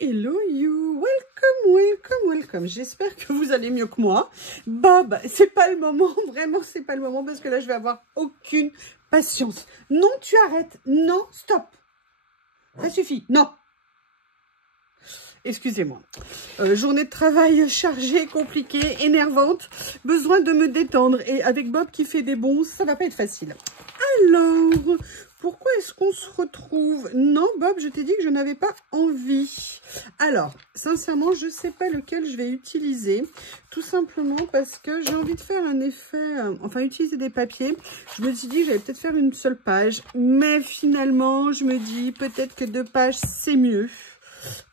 Hello you, welcome, welcome, welcome. J'espère que vous allez mieux que moi. Bob, c'est pas le moment, vraiment c'est pas le moment parce que là je vais avoir aucune patience. Non, tu arrêtes, non, stop. Ça suffit, non. Excusez-moi. Journée de travail chargée, compliquée, énervante. Besoin de me détendre. Et avec Bob qui fait des bons, ça va pas être facile. Alors, pourquoi est-ce qu'on se retrouve? Non, Bob, je t'ai dit que je n'avais pas envie. Alors, sincèrement, je ne sais pas lequel je vais utiliser. Tout simplement parce que j'ai envie de faire un effet... enfin, utiliser des papiers. Je me suis dit que j'allais peut-être faire une seule page. Mais finalement, je me dis peut-être que 2 pages, c'est mieux.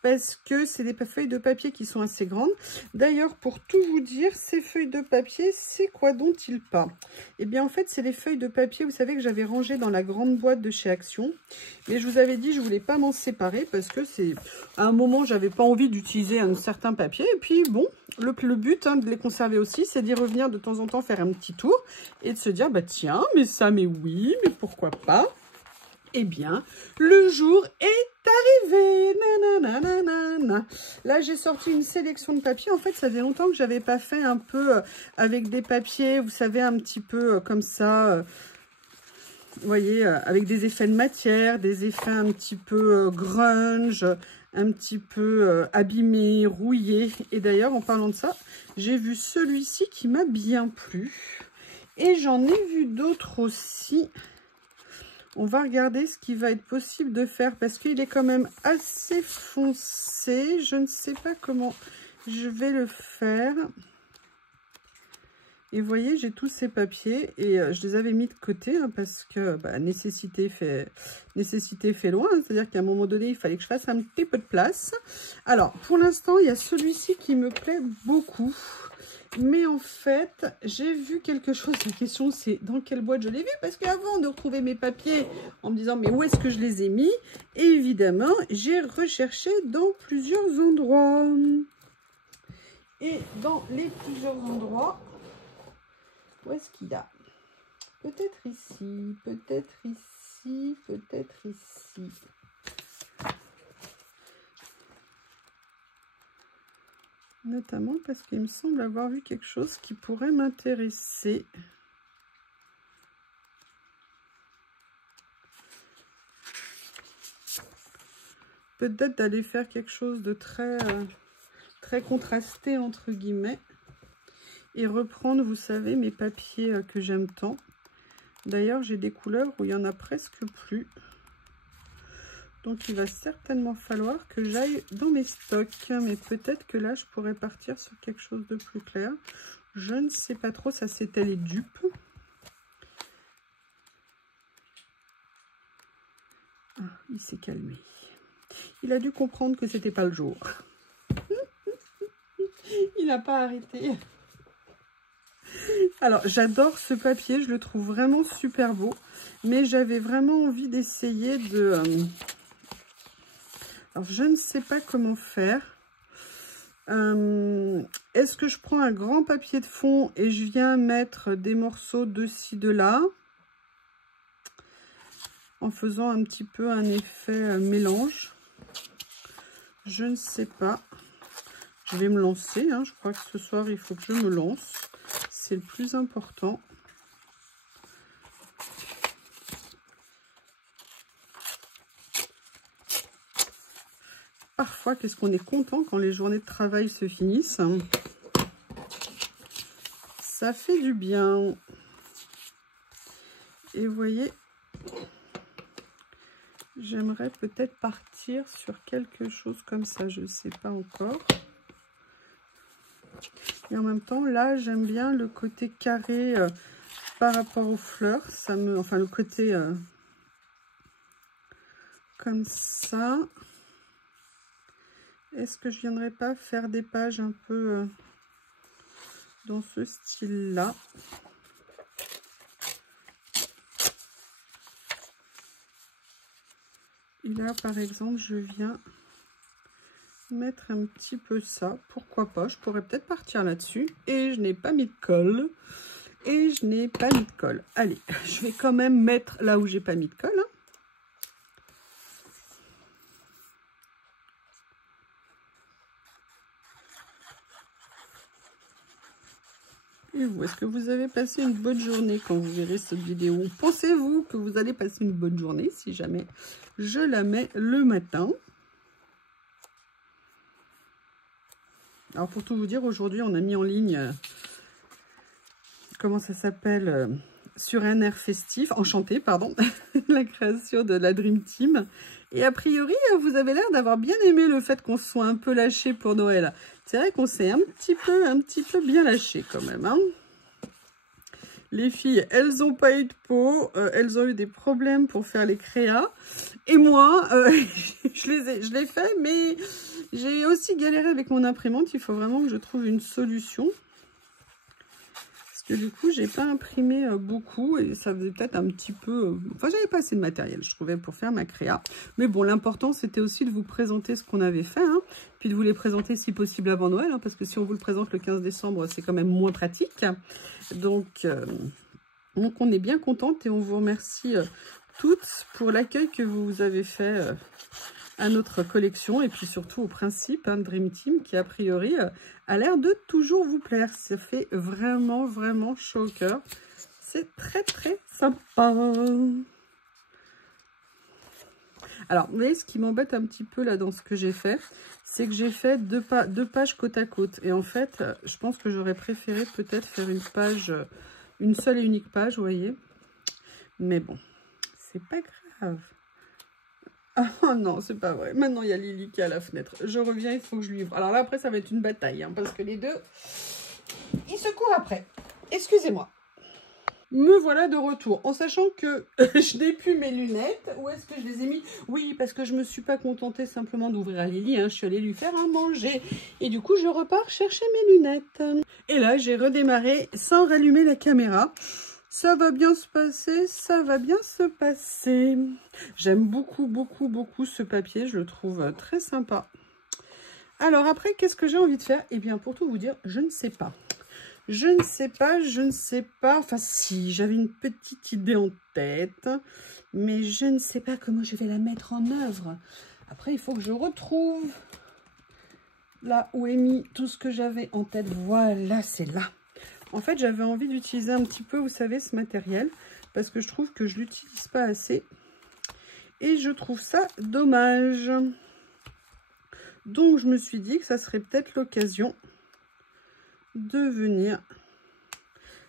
Parce que c'est des feuilles de papier qui sont assez grandes. D'ailleurs, pour tout vous dire, ces feuilles de papier, c'est quoi dont-il pas? Eh bien, en fait, c'est les feuilles de papier, vous savez, que j'avais rangées dans la grande boîte de chez Action. Mais je vous avais dit, je ne voulais pas m'en séparer parce que c'est... À un moment, j'avais pas envie d'utiliser un certain papier. Et puis, bon, le but de les conserver aussi, c'est d'y revenir de temps en temps, faire un petit tour et de se dire, bah tiens, mais ça, mais oui, mais pourquoi pas? Eh bien, le jour est arrivé. Nanana. Là, j'ai sorti une sélection de papiers. En fait, ça fait longtemps que j'avais pas fait un peu avec des papiers, vous savez, un petit peu comme ça. Vous voyez, avec des effets de matière, des effets un petit peu grunge, un petit peu abîmé, rouillé. Et d'ailleurs, en parlant de ça, j'ai vu celui-ci qui m'a bien plu. Et j'en ai vu d'autres aussi. On va regarder ce qui va être possible de faire parce qu'il est quand même assez foncé. Je ne sais pas comment je vais le faire. Et vous voyez, j'ai tous ces papiers et je les avais mis de côté hein, parce que bah, nécessité fait loi. Hein, c'est-à-dire qu'à un moment donné, il fallait que je fasse un petit peu de place. Alors, pour l'instant, il y a celui-ci qui me plaît beaucoup. Mais en fait, j'ai vu quelque chose. La question, c'est dans quelle boîte je l'ai vu? Parce qu'avant de retrouver mes papiers en me disant, mais où est-ce que je les ai mis? Et évidemment, j'ai recherché dans plusieurs endroits. Et dans les plusieurs endroits, où est-ce qu'il y a? Peut-être ici, peut-être ici, peut-être ici. Notamment parce qu'il me semble avoir vu quelque chose qui pourrait m'intéresser. Peut-être d'aller faire quelque chose de très, très contrasté, entre guillemets. Et reprendre, vous savez, mes papiers que j'aime tant. D'ailleurs, j'ai des couleurs où il n'y en a presque plus. Donc, il va certainement falloir que j'aille dans mes stocks. Mais peut-être que là, je pourrais partir sur quelque chose de plus clair. Je ne sais pas trop, ça c'était les dupes. Ah, il s'est calmé. Il a dû comprendre que c'était pas le jour. Il n'a pas arrêté. Alors, j'adore ce papier, je le trouve vraiment super beau. Mais j'avais vraiment envie d'essayer de... Alors, je ne sais pas comment faire. Est-ce que je prends un grand papier de fond et je viens mettre des morceaux de ci, de là, en faisant un petit peu un effet mélange? Je ne sais pas. Je vais me lancer. Hein. Je crois que ce soir, il faut que je me lance. C'est le plus important. Parfois, qu'est-ce qu'on est content quand les journées de travail se finissent. Ça fait du bien. Et vous voyez, j'aimerais peut-être partir sur quelque chose comme ça. Je ne sais pas encore. Et en même temps, là, j'aime bien le côté carré par rapport aux fleurs. Ça me, enfin, le côté comme ça. Est-ce que je viendrais pas faire des pages un peu dans ce style-là? Et là, par exemple, je viens mettre un petit peu ça. Pourquoi pas? Je pourrais peut-être partir là-dessus. Et je n'ai pas mis de colle. Et je n'ai pas mis de colle. Allez, je vais quand même mettre là où j'ai pas mis de colle. Hein. Et vous, est-ce que vous avez passé une bonne journée quand vous verrez cette vidéo? Pensez-vous que vous allez passer une bonne journée si jamais je la mets le matin? Alors pour tout vous dire, aujourd'hui on a mis en ligne, comment ça s'appelle, sur un air festif, enchanté, pardon, la création de la Dream Team. Et a priori, vous avez l'air d'avoir bien aimé le fait qu'on soit un peu lâché pour Noël. C'est vrai qu'on s'est un petit peu bien lâché quand même, hein. Les filles, elles n'ont pas eu de peau, elles ont eu des problèmes pour faire les créas. Et moi, je l'ai fait, mais j'ai aussi galéré avec mon imprimante. Il faut vraiment que je trouve une solution. Parce que du coup, j'ai pas imprimé beaucoup et ça faisait peut-être un petit peu... Enfin, j'avais pas assez de matériel, je trouvais, pour faire ma créa. Mais bon, l'important, c'était aussi de vous présenter ce qu'on avait fait, hein, puis de vous les présenter si possible avant Noël, hein, parce que si on vous le présente le 15 décembre, c'est quand même moins pratique. Donc on est bien contente et on vous remercie toutes pour l'accueil que vous avez fait à notre collection et puis surtout au principe, hein, Dream Team, qui a priori a l'air de toujours vous plaire. Ça fait vraiment chaud au cœur. C'est très sympa. Alors, vous voyez, ce qui m'embête un petit peu là dans ce que j'ai fait, c'est que j'ai fait deux pages côte à côte. Et en fait, je pense que j'aurais préféré peut-être faire une page, une seule et unique page, vous voyez. Mais bon, c'est pas grave. Oh non, c'est pas vrai. Maintenant, il y a Lily qui est à la fenêtre. Je reviens, il faut que je lui ouvre. Alors là, après, ça va être une bataille, hein, parce que les deux, ils se courent après. Excusez-moi. Me voilà de retour, en sachant que je n'ai plus mes lunettes. Où est-ce que je les ai mis? Oui, parce que je ne me suis pas contentée simplement d'ouvrir à Lily, hein. Je suis allée lui faire à manger. Et du coup, je repars chercher mes lunettes. Et là, j'ai redémarré sans rallumer la caméra. Ça va bien se passer, ça va bien se passer. J'aime beaucoup ce papier, je le trouve très sympa. Alors après, qu'est-ce que j'ai envie de faire? Eh bien, pour tout vous dire, je ne sais pas. Je ne sais pas. Enfin, si, j'avais une petite idée en tête, mais je ne sais pas comment je vais la mettre en œuvre. Après, il faut que je retrouve là où est mis tout ce que j'avais en tête. Voilà, c'est là. En fait, j'avais envie d'utiliser un petit peu, vous savez, ce matériel, parce que je trouve que je ne l'utilise pas assez. Et je trouve ça dommage. Donc, je me suis dit que ça serait peut-être l'occasion de venir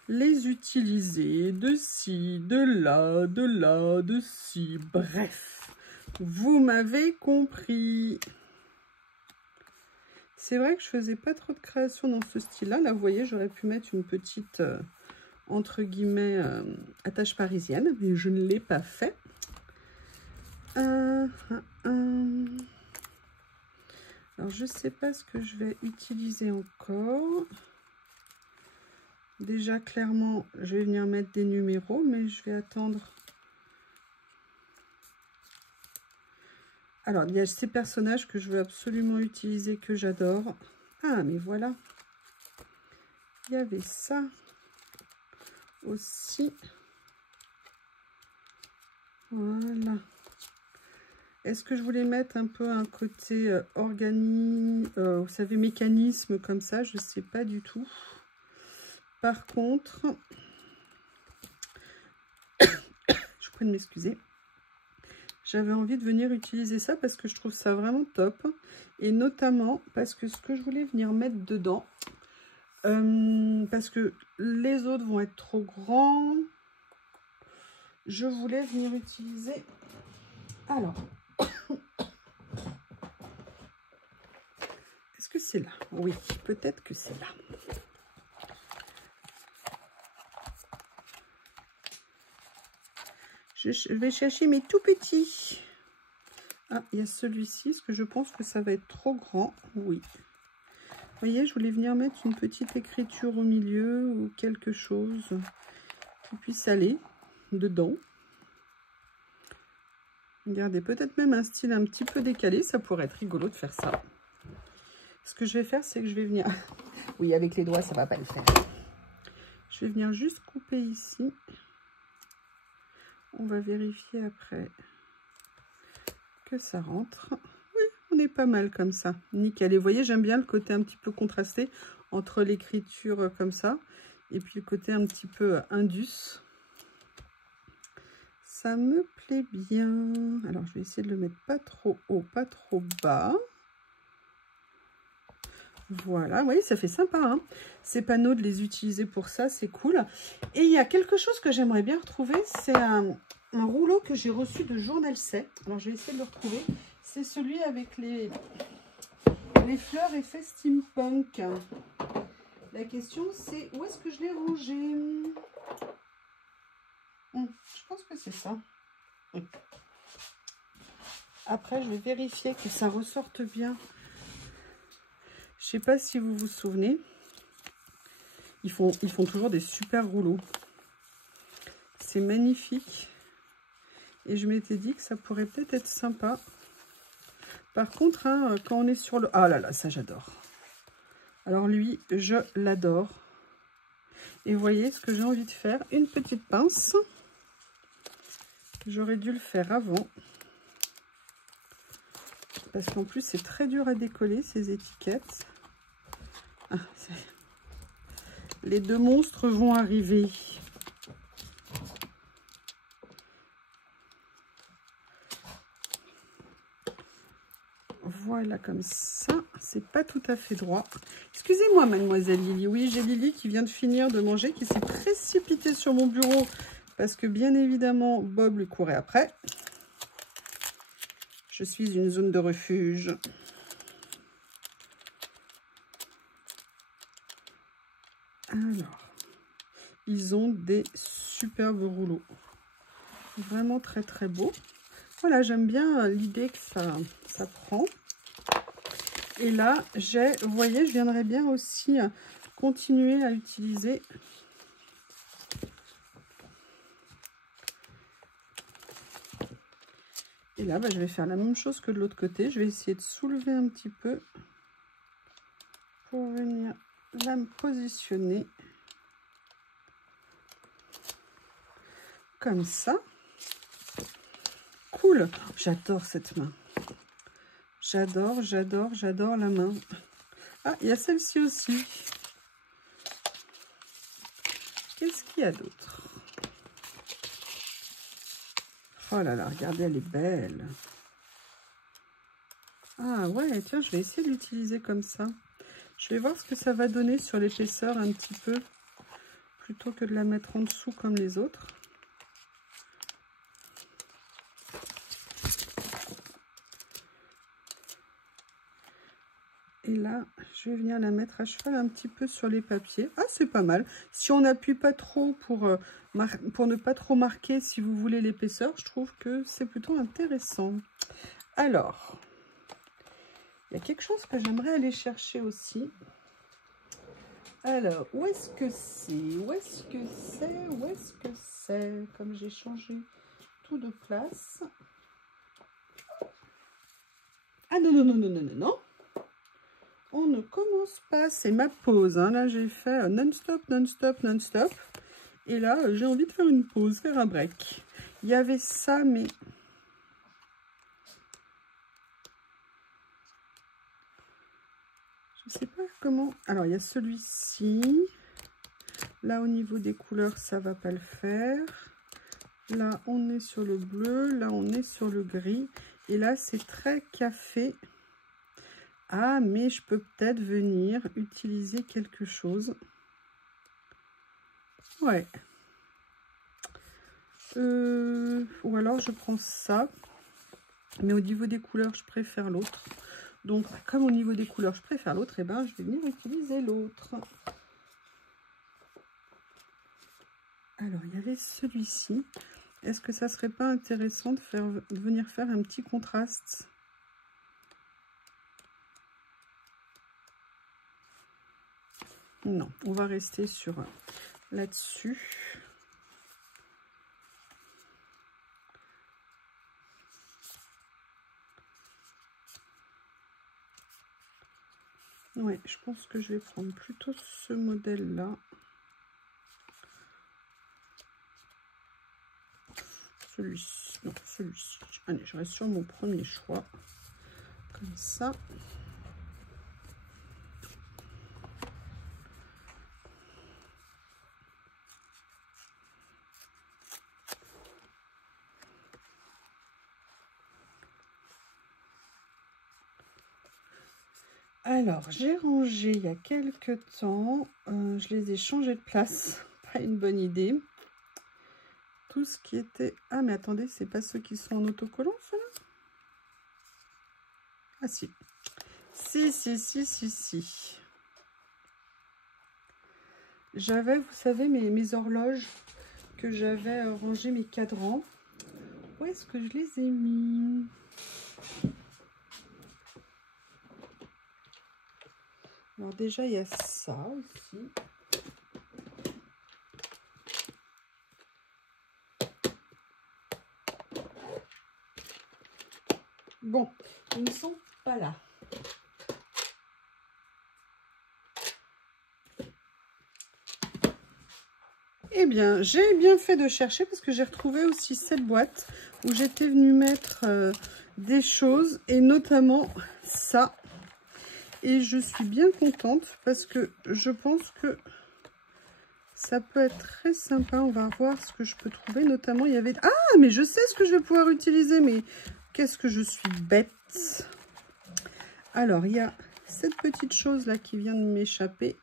les utiliser de ci, de là, de ci. Bref, vous m'avez compris. C'est vrai que je faisais pas trop de création dans ce style-là. Là, vous voyez, j'aurais pu mettre une petite, entre guillemets, attache parisienne, mais je ne l'ai pas fait. Alors, je sais pas ce que je vais utiliser encore. Déjà, clairement, je vais venir mettre des numéros, mais je vais attendre. Alors, il y a ces personnages que je veux absolument utiliser, que j'adore. Ah, mais voilà. Il y avait ça aussi. Voilà. Est-ce que je voulais mettre un peu un côté organique, vous savez, mécanisme comme ça? Je ne sais pas du tout. Par contre, je prie de m'excuser. J'avais envie de venir utiliser ça parce que je trouve ça vraiment top. Et notamment parce que ce que je voulais venir mettre dedans, parce que les autres vont être trop grands, je voulais venir utiliser... Alors, est-ce que c'est là? Oui, peut-être que c'est là. Je vais chercher mes tout petits. Ah, il y a celui-ci. Est-ce que je pense que ça va être trop grand? Oui. Vous voyez, je voulais venir mettre une petite écriture au milieu ou quelque chose qui puisse aller dedans. Regardez, peut-être même un style un petit peu décalé. Ça pourrait être rigolo de faire ça. Ce que je vais faire, c'est que je vais venir... Oui, avec les doigts, ça ne va pas le faire. Je vais venir juste couper ici. On va vérifier après que ça rentre. Oui, on est pas mal comme ça. Nickel. Et vous voyez, j'aime bien le côté un petit peu contrasté entre l'écriture comme ça Et puis le côté un petit peu Indus. Ça me plaît bien. Alors, je vais essayer de le mettre pas trop haut, pas trop bas. Voilà, vous voyez, ça fait sympa, hein, ces panneaux, de les utiliser pour ça, c'est cool. Et il y a quelque chose que j'aimerais bien retrouver, c'est un rouleau que j'ai reçu de Journal C. Alors, je vais essayer de le retrouver. C'est celui avec les fleurs effet steampunk. La question, c'est où est-ce que je l'ai rangé? Je pense que c'est ça. Après, je vais vérifier que ça ressorte bien. Je sais pas si vous vous souvenez. Ils font toujours des super rouleaux. C'est magnifique. Et je m'étais dit que ça pourrait peut-être être sympa. Par contre, hein, quand on est sur le... Ah là là, ça j'adore. Alors lui, je l'adore. Et vous voyez ce que j'ai envie de faire? Une petite pince. J'aurais dû le faire avant. Parce qu'en plus, c'est très dur à décoller, ces étiquettes. Ah, les deux monstres vont arriver. Voilà, comme ça. C'est pas tout à fait droit. Excusez-moi, mademoiselle Lily. Oui, j'ai Lily qui vient de finir de manger, qui s'est précipitée sur mon bureau. Parce que, bien évidemment, Bob lui courait après. Je suis une zone de refuge. Alors, ils ont des superbes rouleaux. Vraiment très très beaux. Voilà, j'aime bien l'idée que ça prend. Et là, vous voyez, je viendrai bien aussi continuer à utiliser et là, je vais faire la même chose que de l'autre côté. Je vais essayer de soulever un petit peu pour venir la me positionner comme ça. Cool, j'adore cette main. J'adore, j'adore, j'adore la main. Ah, il y a celle-ci aussi. Qu'est-ce qu'il y a d'autre? Oh là là, regardez, elle est belle. Ah ouais, tiens, je vais essayer de l'utiliser comme ça. Je vais voir ce que ça va donner sur l'épaisseur un petit peu, plutôt que de la mettre en dessous comme les autres. Et là, je vais venir la mettre à cheval un petit peu sur les papiers. Ah, c'est pas mal. Si on n'appuie pas trop pour ne pas trop marquer, si vous voulez, l'épaisseur, je trouve que c'est plutôt intéressant. Alors, il y a quelque chose que j'aimerais aller chercher aussi. Alors, où est-ce que c'est? Où est-ce que c'est? Où est-ce que c'est? Comme j'ai changé tout de place. Ah non, non, non, non, non, non, non. On ne commence pas, c'est ma pause. Hein. Là, j'ai fait non-stop, non-stop, non-stop. Et là, j'ai envie de faire une pause, faire un break. Il y avait ça, mais... je ne sais pas comment... Alors, il y a celui-ci. Là, au niveau des couleurs, ça ne va pas le faire. Là, on est sur le bleu. Là, on est sur le gris. Et là, c'est très café. Ah, mais je peux peut-être venir utiliser quelque chose. Ouais. Ou alors, je prends ça. Mais au niveau des couleurs, je préfère l'autre. Donc, comme au niveau des couleurs, je préfère l'autre, et ben, je vais venir utiliser l'autre. Alors, il y avait celui-ci. Est-ce que ça serait pas intéressant de venir faire un petit contraste ? Non, on va rester sur là-dessus. Ouais, je pense que je vais prendre plutôt ce modèle-là. Celui-ci, non, celui-ci. Allez, je reste sur mon premier choix. Comme ça. Alors, j'ai rangé il y a quelques temps. Je les ai changés de place. Pas une bonne idée. Tout ce qui était... Ah, mais attendez, c'est pas ceux qui sont en autocollant, ceux-là? Ah, si. Si. J'avais, vous savez, mes horloges que j'avais rangé mes cadrans. Où est-ce que je les ai mis? Alors déjà, il y a ça aussi. Bon, ils ne sont pas là. Eh bien, j'ai bien fait de chercher parce que j'ai retrouvé aussi cette boîte où j'étais venue mettre des choses et notamment ça. Et je suis bien contente parce que je pense que ça peut être très sympa. On va voir ce que je peux trouver. Notamment, il y avait... Ah, mais je sais ce que je vais pouvoir utiliser. Mais qu'est-ce que je suis bête. Alors, il y a cette petite chose-là qui vient de m'échapper.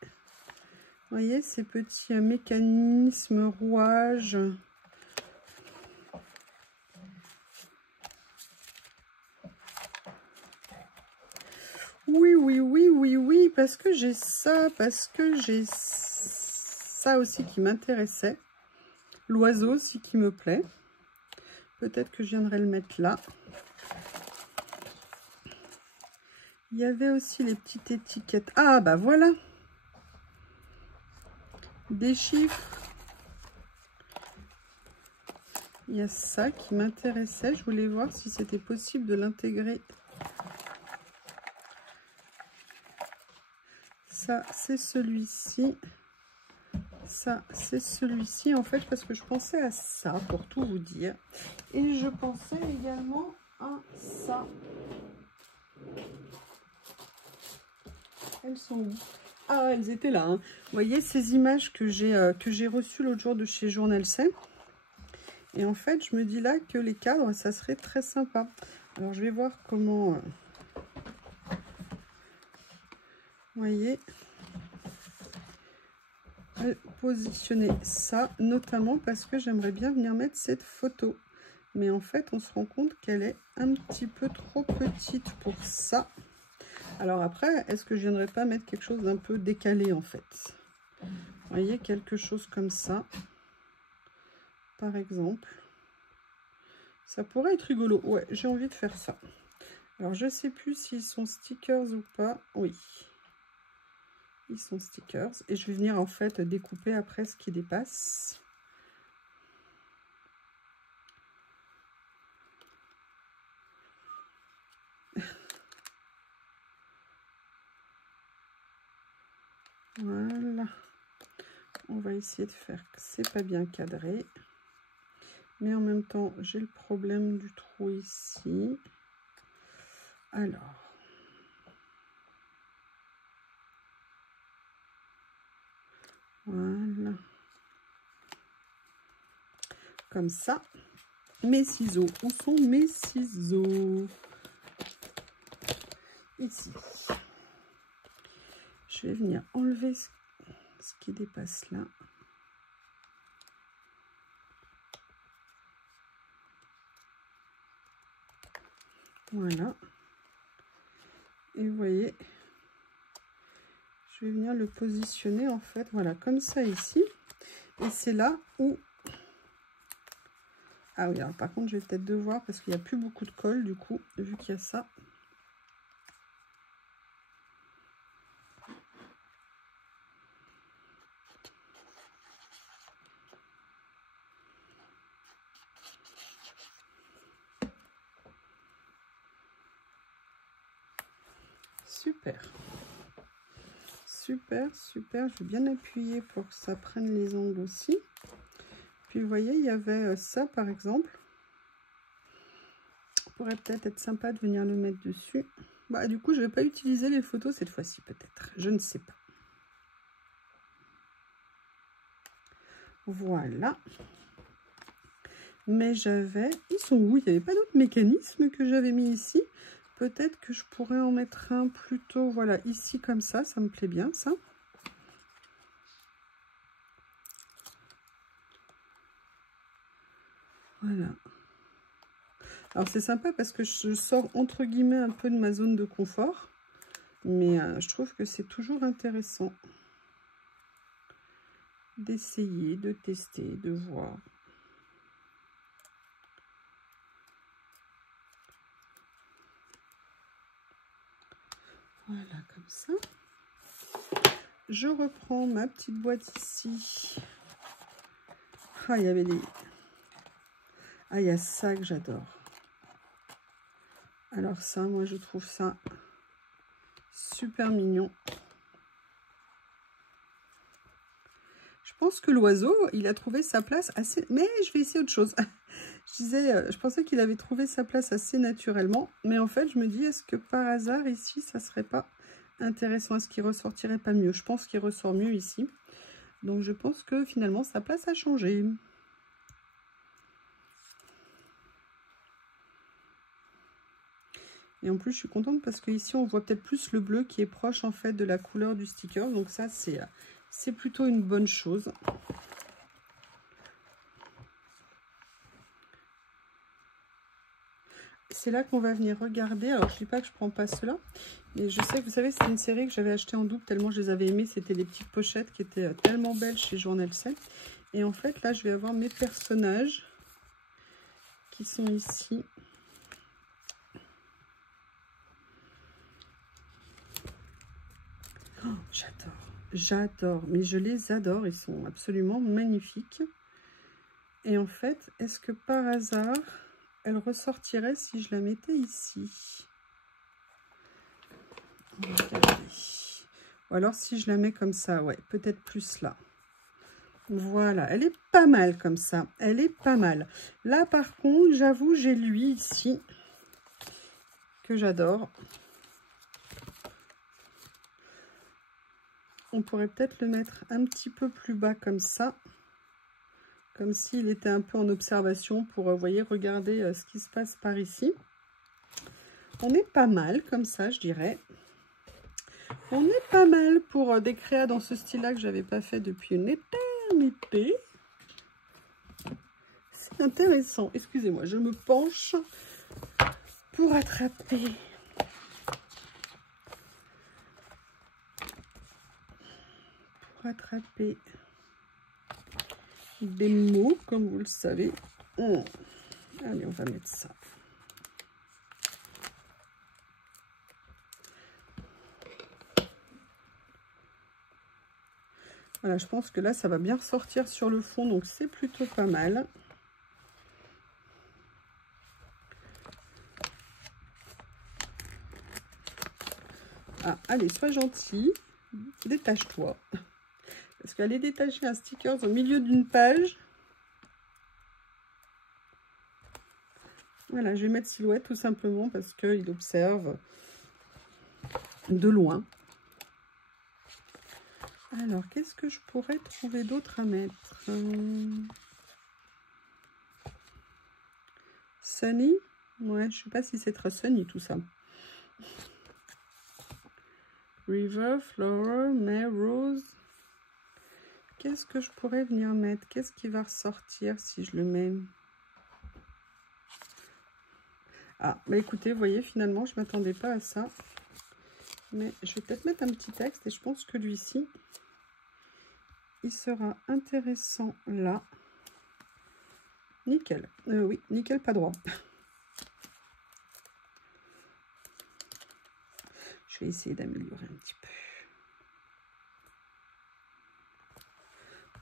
Vous voyez, ces petits mécanismes, rouages. Oui, parce que j'ai ça, aussi qui m'intéressait. L'oiseau aussi qui me plaît. Peut-être que je viendrai le mettre là. Il y avait aussi les petites étiquettes. Ah, bah voilà. Des chiffres. Il y a ça qui m'intéressait. Je voulais voir si c'était possible de l'intégrer. Ça, c'est celui-ci. Ça, c'est celui-ci, en fait, parce que je pensais à ça, pour tout vous dire. Et je pensais également à ça. Elles sont où? Ah, elles étaient là. Hein. Vous voyez ces images que j'ai reçues l'autre jour de chez Journal C. Et en fait, je me dis là que les cadres, ça serait très sympa. Alors, je vais voir comment... vous voyez, positionner ça, notamment parce que j'aimerais bien venir mettre cette photo. Mais en fait, on se rend compte qu'elle est un petit peu trop petite pour ça. Alors après, est-ce que je viendrais pas mettre quelque chose d'un peu décalé en fait? Vous voyez, quelque chose comme ça, par exemple. Ça pourrait être rigolo. Ouais, j'ai envie de faire ça. Alors, je sais plus s'ils sont stickers ou pas. Oui. Ils sont stickers. Et je vais venir en fait découper après ce qui dépasse. Voilà. On va essayer de faire que c'est pas bien cadré. Mais en même temps, j'ai le problème du trou ici. Alors. Voilà. Comme ça. Mes ciseaux. Où sont mes ciseaux? Ici. Je vais venir enlever ce qui dépasse là. Voilà. Et vous voyez, je vais venir le positionner en fait, voilà, comme ça ici. Et c'est là où... Ah oui, alors par contre, je vais peut-être devoir, parce qu'il n'y a plus beaucoup de colle du coup, vu qu'il y a ça. Super. Super. Je vais bien appuyer pour que ça prenne les angles aussi. Puis vous voyez, il y avait ça par exemple. Ça pourrait peut-être être sympa de venir le mettre dessus. Bah du coup, je ne vais pas utiliser les photos cette fois-ci peut-être. Je ne sais pas. Voilà. Mais j'avais... Ils sont où? Il n'y avait pas d'autres mécanismes que j'avais mis ici. Peut-être que je pourrais en mettre un plutôt, voilà, ici comme ça me plaît bien, ça. Voilà. Alors, c'est sympa parce que je sors entre guillemets un peu de ma zone de confort. Mais je trouve que c'est toujours intéressant d'essayer, de tester, de voir. Voilà, comme ça. Je reprends ma petite boîte ici. Ah, il y avait des... Ah, il y a ça que j'adore. Alors ça, moi, je trouve ça super mignon. Je pense que l'oiseau, il a trouvé sa place assez... Mais je vais essayer autre chose. Je disais, je pensais qu'il avait trouvé sa place assez naturellement. Mais en fait, je me dis, est-ce que par hasard, ici, ça serait pas intéressant? Est-ce qu'il ressortirait pas mieux? Je pense qu'il ressort mieux ici. Donc, je pense que finalement, sa place a changé. Et en plus, je suis contente parce qu'ici, on voit peut-être plus le bleu qui est proche, en fait, de la couleur du sticker. Donc, ça, c'est plutôt une bonne chose. C'est là qu'on va venir regarder. Alors, je ne dis pas que je ne prends pas cela. Mais je sais que, vous savez, c'était une série que j'avais achetée en double tellement je les avais aimées. C'était les petites pochettes qui étaient tellement belles chez Journal 7. Et en fait, là, je vais avoir mes personnages qui sont ici. Oh, j'adore. J'adore. Mais je les adore. Ils sont absolument magnifiques. Et en fait, est-ce que par hasard, elle ressortirait si je la mettais ici? Regardez. Ou alors si je la mets comme ça, ouais, peut-être plus là. Voilà, elle est pas mal comme ça. Elle est pas mal. Là, par contre, j'avoue, j'ai lui ici que j'adore. On pourrait peut-être le mettre un petit peu plus bas comme ça. Comme s'il était un peu en observation pour, vous voyez, regarder ce qui se passe par ici. On est pas mal comme ça, je dirais. On est pas mal pour des créas dans ce style-là que j'avais pas fait depuis une éternité. C'est intéressant. Excusez-moi, je me penche pour attraper. Pour attraper des mots, comme vous le savez. Allez, on va mettre ça. Voilà, je pense que là, ça va bien ressortir sur le fond, donc c'est plutôt pas mal. Ah, allez, sois gentil, détache-toi. Parce qu'aller détacher un sticker au milieu d'une page... Voilà, je vais mettre silhouette tout simplement parce qu'il observe de loin. Alors, qu'est-ce que je pourrais trouver d'autre à mettre? Sunny? Ouais, je sais pas si c'est très sunny tout ça. River, Flower, May, Rose. Qu'est-ce que je pourrais venir mettre? Qu'est-ce qui va ressortir si je le mets? Ah, bah écoutez, vous voyez, finalement, je ne m'attendais pas à ça. Mais je vais peut-être mettre un petit texte et je pense que lui-ci, il sera intéressant là. Nickel. Oui, nickel, pas droit. Je vais essayer d'améliorer un petit peu.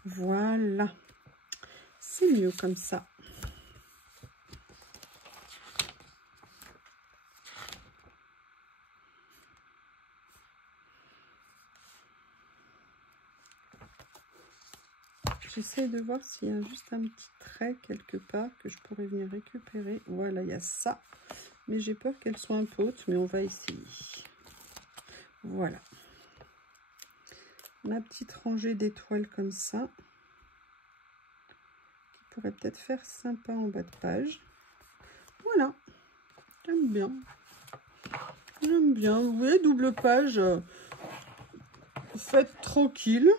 Voilà. C'est mieux comme ça. J'essaie de voir s'il y a juste un petit trait quelque part que je pourrais venir récupérer. Voilà, il y a ça. Mais j'ai peur qu'elle soit un peu haute, mais on va essayer. Voilà. Ma petite rangée d'étoiles comme ça. Qui pourrait peut-être faire sympa en bas de page. Voilà. J'aime bien. J'aime bien. Vous voyez, double page, faite tranquille.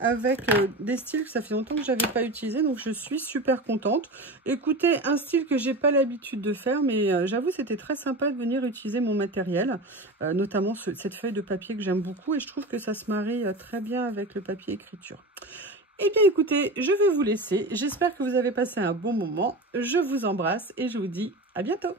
Avec des styles que ça fait longtemps que je n'avais pas utilisé, donc je suis super contente. Écoutez, un style que j'ai pas l'habitude de faire, mais j'avoue c'était très sympa de venir utiliser mon matériel, notamment cette feuille de papier que j'aime beaucoup, et je trouve que ça se marie très bien avec le papier écriture. Eh bien écoutez, je vais vous laisser, j'espère que vous avez passé un bon moment, je vous embrasse et je vous dis à bientôt.